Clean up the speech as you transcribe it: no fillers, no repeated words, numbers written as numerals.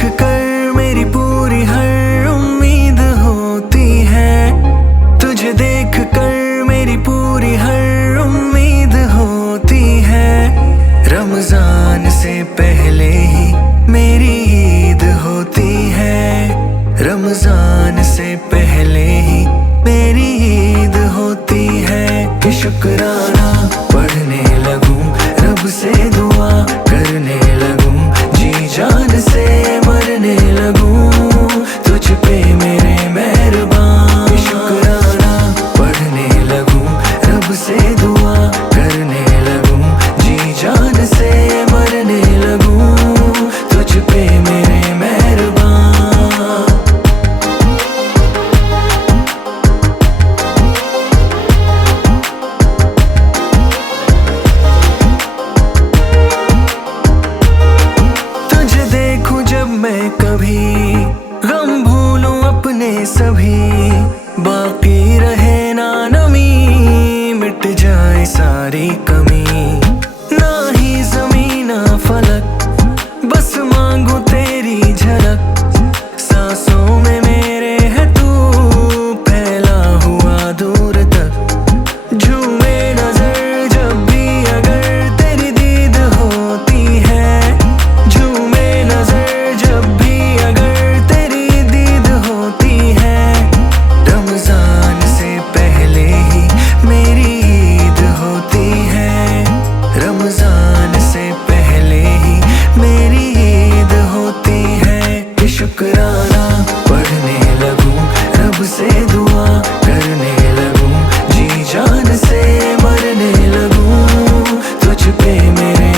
देख कर मेरी पूरी हर उम्मीद होती है। तुझे देख कर मेरी पूरी हर उम्मीद होती है। रमजान से पहले ही मेरी ईद होती है। रमजान से पहले ही मेरी ईद होती है। कि शुक्राना पढ़ने लगूं, रब से दुआ करने लगूं, जी जान से मरने लगूं, तुझ पे मेरे मेहरबान। शुक्राना पढ़ने लगूं, रब से दुआ करने लगूं, जी जान से मरने लगूं, तुझ पे मेरे मेहरबान। मैं कभी गम भूलूं अपने सभी, बाकी रहे ना नमी, मिट जाए सारी कमी। ना ही ज़मीन ना फलक, बस मांगू तेरी झलक। सांसों में मेरे है तू, फैला हुआ दूर तक। झूमे नजर जब भी अगर तेरी दीद होती है। झूमे नजर जब भी अगर तेरी दीद होती है। रमजान से पहले ही मेरी ईद होती है। रमजान से पहले ही मेरी ईद होती है। कि शुक्राना पढ़ने लगूं, रब से दुआ करने लगूं, जी जान से मरने लगूं, तुझ पे मेरे